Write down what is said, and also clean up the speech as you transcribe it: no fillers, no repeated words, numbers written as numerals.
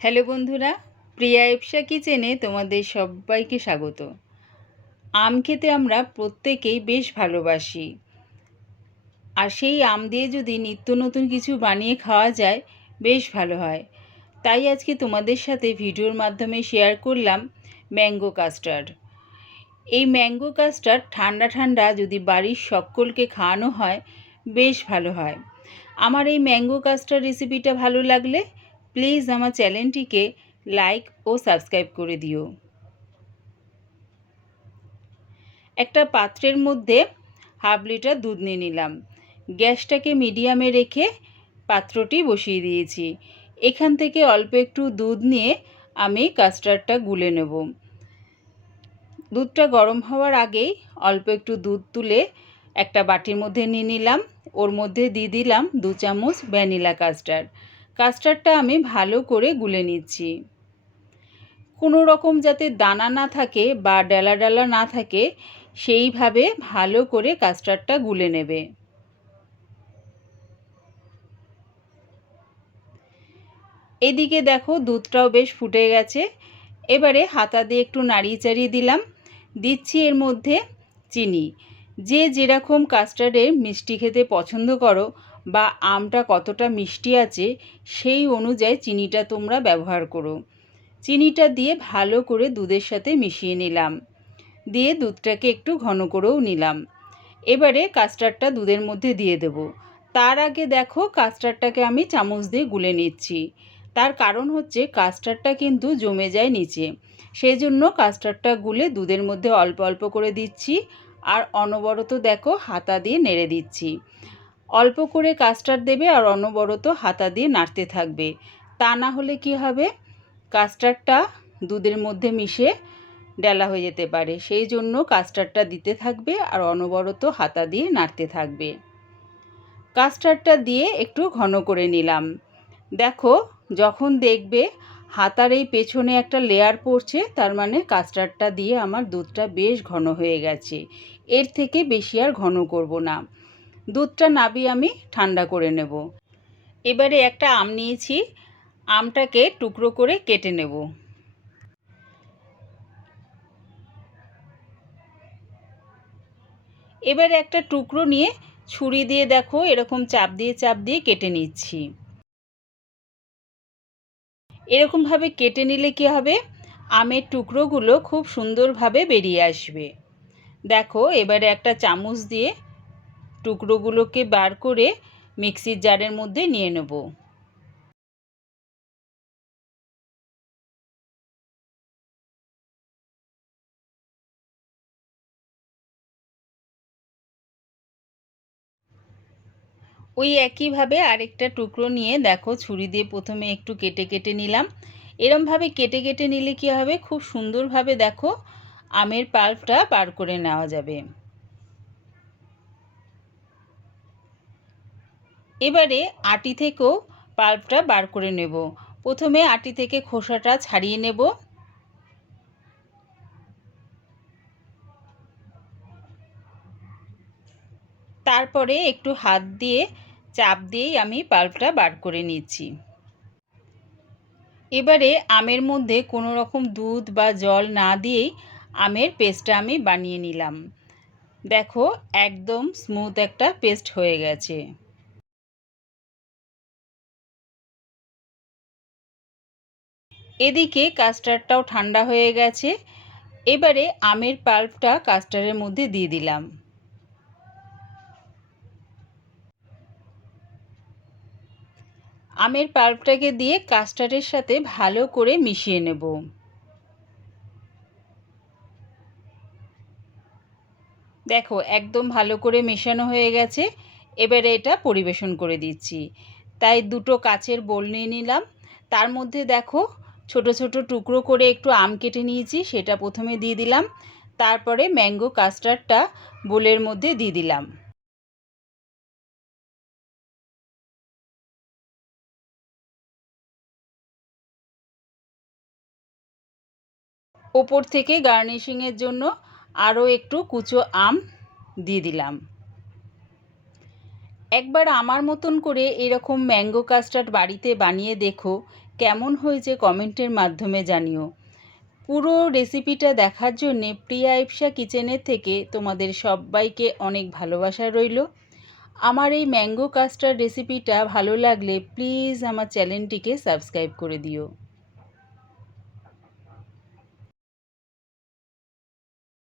Hello বন্ধুরা, প্রিয়া এপসা কিচেনে তোমাদের সবাইকে স্বাগত। আম খেতে আমরা প্রত্যেকেই বেশ ভালোবাসি, আর সেই আম দিয়ে যদি নিত্য নতুন কিছু বানিয়ে খাওয়া যায় বেশ ভালো হয়। তাই আজকে তোমাদের সাথে ভিডিওর মাধ্যমে শেয়ার করলাম ম্যাঙ্গো কাস্টার্ড। এই ম্যাঙ্গো কাস্টার্ড ঠান্ডা ঠান্ডা যদি বাড়ির সকলকে খাওয়ানো হয় বেশ ভালো হয়। আমার এই ম্যাঙ্গো কাস্টার্ড রেসিপিটা ভালো লাগলে প্লিজ আমার চ্যানেলটিকে লাইক ও সাবস্ক্রাইব করে দিও। একটা পাত্রের মধ্যে হাফ লিটার দুধ নিয়ে নিলাম। গ্যাসটাকে মিডিয়ামে রেখে পাত্রটি বসিয়ে দিয়েছি। এখান থেকে অল্প একটু দুধ নিয়ে আমি কাস্টার্ডটা গুলে নেব। দুধটা গরম হওয়ার আগেই অল্প একটু দুধ তুলে একটা বাটির মধ্যে নিয়ে নিলাম। ওর মধ্যে দিয়ে দিলাম 2 চামচ ভ্যানিলা কাস্টার্ড। কাস্টার্ডটা আমি ভালো করে গুলে নিচ্ছি। কোনো রকম যাতে দানা না থাকে বা ডালা ডালা না থাকে সেইভাবে ভালো করে কাস্টার্ডটা গুলে নেবে। এদিকে দেখো দুধটাও বেশ ফুটে গেছে। এবারে হাতা দিয়ে একটু নাড়িয়ে চাড়িয়ে দিলাম। দিচ্ছি এর মধ্যে চিনি। যে যেরকম কাস্টার্ডের মিষ্টি খেতে পছন্দ করো বা আমটা কতটা মিষ্টি আছে সেই অনুযায়ী চিনিটা তোমরা ব্যবহার করো। চিনিটা দিয়ে ভালো করে দুধের সাথে মিশিয়ে নিলাম। দিয়ে দুধটাকে একটু ঘন করেও নিলাম। এবারে কাস্টার্ডটা দুধের মধ্যে দিয়ে দেব। তার আগে দেখো কাস্টার্ডটাকে আমি চামচ দিয়ে গুলে নিচ্ছি। তার কারণ হচ্ছে কাস্টার্ডটা কিন্তু জমে যায় নিচে, সেই জন্য কাস্টার্ডটা গুলে দুধের মধ্যে অল্প অল্প করে দিচ্ছি আর অনবরত দেখো হাতা দিয়ে নেড়ে দিচ্ছি। অল্প করে কাস্টার্ড দেবে আর অনবরত হাতা দিয়ে নাড়তে থাকবে। তা না হলে কি হবে, কাস্টার্ডটা দুধের মধ্যে মিশে ডালা হয়ে যেতে পারে। সেই জন্য কাস্টার্ডটা দিতে থাকবে আর অনবরত হাতা দিয়ে নাড়তে থাকবে। কাস্টার্ডটা দিয়ে একটু ঘন করে নিলাম। দেখো যখন দেখবে হাতার এই পেছনে একটা লেয়ার পড়ছে, তার মানে কাস্টার্ডটা দিয়ে আমার দুধটা বেশ ঘন হয়ে গেছে। এর থেকে বেশি আর ঘন করব না। দুধটা নাবিয়ে আমি ঠান্ডা করে নেব। এবারে একটা আম নিয়েছি, আমটাকে টুকরো করে কেটে নেব। এবারে একটা টুকরো নিয়ে ছুরি দিয়ে দেখো এরকম চাপ দিয়ে কেটে নিচ্ছি। এরকমভাবে কেটে নিলে কি হবে, আমের টুকরোগুলো খুব সুন্দরভাবে বেরিয়ে আসবে। দেখো এবারে একটা চামচ দিয়ে টুকরোগুলোকে বার করে মিক্সির জারের মধ্যে নিয়ে নেব। ওই একইভাবে আরেকটা টুকরো নিয়ে দেখো ছুরি দিয়ে প্রথমে একটু কেটে কেটে নিলাম। এরমভাবে কেটে কেটে নিলে কি হবে, খুব সুন্দরভাবে দেখো আমের পাল্পটা বার করে নেওয়া যাবে। এবারে আটি থেকেও পাল্পটা বার করে নেব। প্রথমে আটি থেকে খোসাটা ছাড়িয়ে নেব। তারপরে একটু হাত দিয়ে চাপ দিয়েই আমি পাল্পটা বার করে নিচ্ছি। এবারে আমের মধ্যে কোনো রকম দুধ বা জল না দিয়েই আমের পেস্টটা আমি বানিয়ে নিলাম। দেখো একদম স্মুথ একটা পেস্ট হয়ে গেছে। এদিকে কাস্টার্ডটাও ঠান্ডা হয়ে গেছে। এবারে আমের পাল্পটা কাস্টার্ডের মধ্যে দিয়ে দিলাম। আমের পাল্পটাকে দিয়ে কাস্টার্ডের সাথে ভালো করে মিশিয়ে নেব। দেখো একদম ভালো করে মেশানো হয়ে গেছে। এবারে এটা পরিবেশন করে দিচ্ছি। তাই দুটো কাচের বোল নিয়ে নিলাম। তার মধ্যে দেখো ছোট ছোট টুকরো করে একটু আম কেটে নিয়েছি, সেটা প্রথমে দিয়ে দিলাম। তারপরে ম্যাঙ্গো কাস্টার্ডটা বোলের মধ্যে দিয়ে দিলাম। ওপর থেকে গার্নিশিংয়ের জন্য আরও একটু কুচো আম দিয়ে দিলাম। একবার আমার মতন করে এরকম ম্যাঙ্গো কাস্টার্ড বাড়িতে বানিয়ে দেখো, কেমন হয়েছে কমেন্টের মাধ্যমে জানিও। পুরো রেসিপিটা দেখার জন্যে প্রিয়া ইপসা কিচেনের থেকে তোমাদের সবাইকে অনেক ভালোবাসা রইল। আমার এই ম্যাঙ্গো কাস্টার্ড রেসিপিটা ভালো লাগলে প্লিজ আমার চ্যানেলটিকে সাবস্ক্রাইব করে দিও।